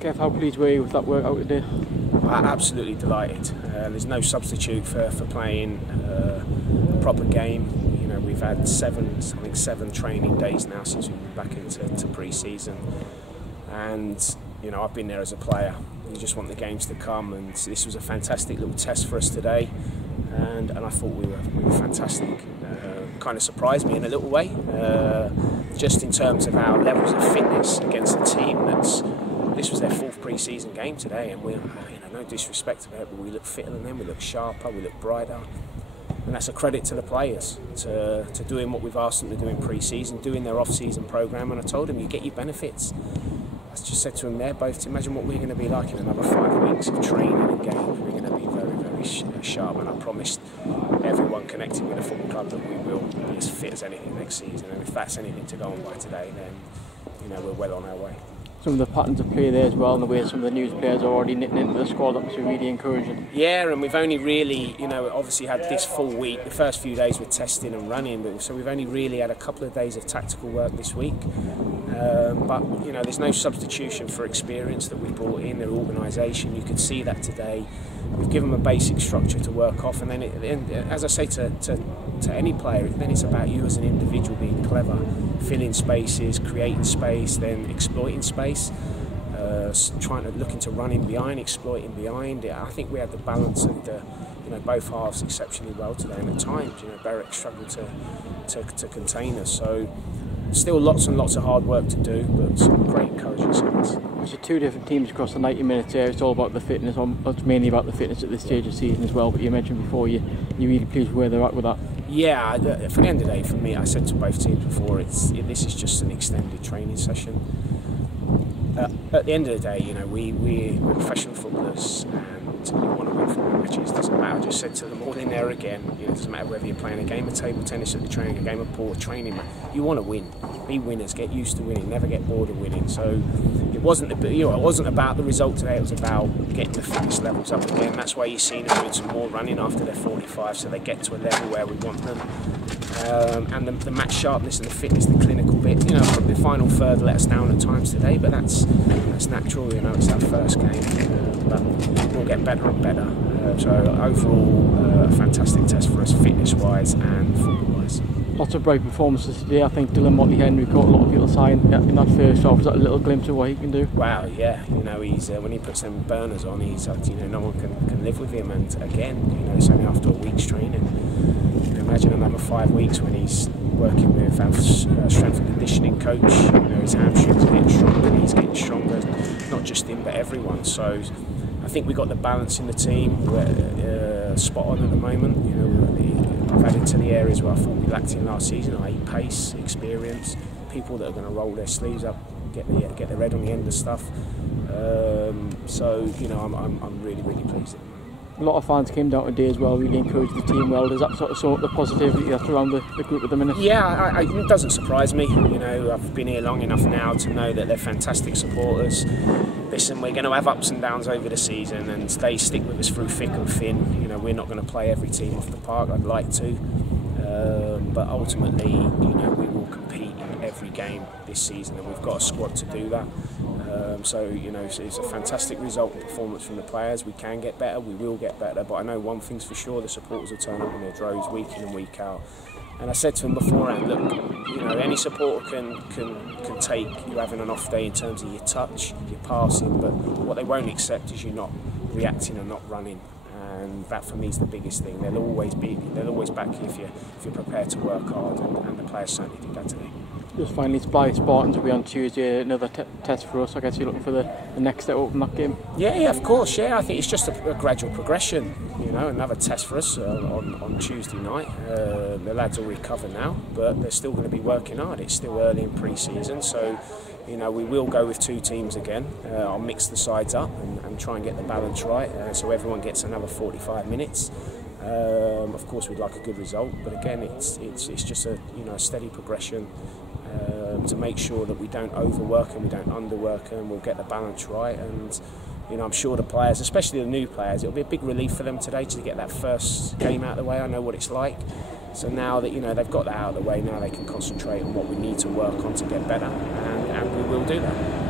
Kev, how pleased were you with that workout today? Absolutely delighted. There's no substitute for playing a proper game. You know, we've had seven training days now since we've been back into pre-season, and you know, I've been there as a player. You just want the games to come, and this was a fantastic little test for us today, and I thought we were fantastic. Kind of surprised me in a little way, just in terms of our levels of fitness against a team this was their fourth pre-season game today, and we, you know, no disrespect about it, but we look fitter than them, we look sharper, we look brighter, and that's a credit to the players to doing what we've asked them to do in pre-season, doing their off-season programme. And I told them, you get your benefits. I just said to them there both, to imagine what we're going to be like in another 5 weeks of training and games. We're going to be very, very sharp, and I promised everyone connecting with the football club that we will be as fit as anything next season, and if that's anything to go on by today, then you know, we're well on our way. Some of the patterns of play there as well, and the way some of the new players are already knitting into the squad, that was really encouraging. Yeah, and we've only really, you know, obviously had this full week. The first few days were testing and running, but so we've only really had a couple of days of tactical work this week. But you know, there's no substitution for experience that we brought in, their organisation. You could see that today. We've given them a basic structure to work off, and then, as I say to any player, then it's about you as an individual being clever, filling spaces, creating space, then exploiting space, looking to run in behind, exploiting behind. I think we had the balance of you know, both halves exceptionally well today, and at times, you know, Berwick struggled to contain us. So still lots and lots of hard work to do, but some great encouraging signs. It's two different teams across the 90 minutes here. It's all about the fitness. It's mainly about the fitness at this stage of the season as well. But you mentioned before you're really pleased with where they're at with that. Yeah, for the end of the day, for me, I said to both teams before, this is just an extended training session. At the end of the day, you know, we're professional footballers, and you want to win football matches. It doesn't matter. I just said to them all in there again, you know, it doesn't matter whether you're playing a game of table tennis at the training, a game of pool, training. You want to win. Be winners. Get used to winning. Never get bored of winning. So it wasn't about the result today. It was about getting the fitness levels up again. That's why you've seen them doing some more running after they're 45, so they get to a level where we want them. And the match sharpness and the fitness, the clinical bit. You know, the final third let us down at times today, but that's natural. You know, it's our first game, but we'll get better and better. So overall, a fantastic test for us, fitness-wise and football-wise. Lots of bright performances today. I think Dylan Motley-Henry caught a lot of people's eye in that first half. Was that a little glimpse of what he can do? Wow, yeah. You know, he's when he puts them burners on, he's you know, no one can live with him. And again, you know, it's only after a week's training. You know, imagine another 5 weeks when he's working with our strength and conditioning coach. You know, his hamstrings are getting stronger, he's getting stronger. Not just him, but everyone. So I think we got the balance in the team. We're spot on at the moment. You know, I've added to the areas where I thought we lacked in last season, i.e. pace, experience, people that are going to roll their sleeves up, get their head on the end of stuff. So you know, I'm really pleased. A lot of fans came down today as well, really encouraged the team well. Does that sort of sum up the positivity that's around the group at the minute? Yeah, it doesn't surprise me. You know, I've been here long enough now to know that they're fantastic supporters. Listen, we're going to have ups and downs over the season, and they stick with us through thick and thin. You know, we're not going to play every team off the park. I'd like to, but ultimately, you know, we will compete in every game this season, and we've got a squad to do that. So you know, it's a fantastic result and performance from the players. We can get better, we will get better, but I know one thing's for sure: the supporters will turn up in their droves week in and week out. And I said to them beforehand, look, you know, any supporter can take you having an off day in terms of your touch, your passing, but what they won't accept is you not reacting and not running. And that for me is the biggest thing. They'll always back you if you're prepared to work hard, and the players certainly did that today. Just finally, it's Blythe Spartans will be on Tuesday, another test for us. I guess you're looking for the next step up in that game. Yeah, of course. Yeah, I think it's just a gradual progression. You know, another test for us on Tuesday night. The lads will recover now, but they're still going to be working hard. It's still early in pre-season, so you know, we will go with two teams again. I'll mix the sides up and try and get the balance right, so everyone gets another 45 minutes. Of course, we'd like a good result, but again, it's just a steady progression to make sure that we don't overwork and we don't underwork, and we'll get the balance right. And you know, I'm sure the players, especially the new players, it'll be a big relief for them today to get that first game out of the way. I know what it's like. So now that, you know, they've got that out of the way, now they can concentrate on what we need to work on to get better, and we will do that.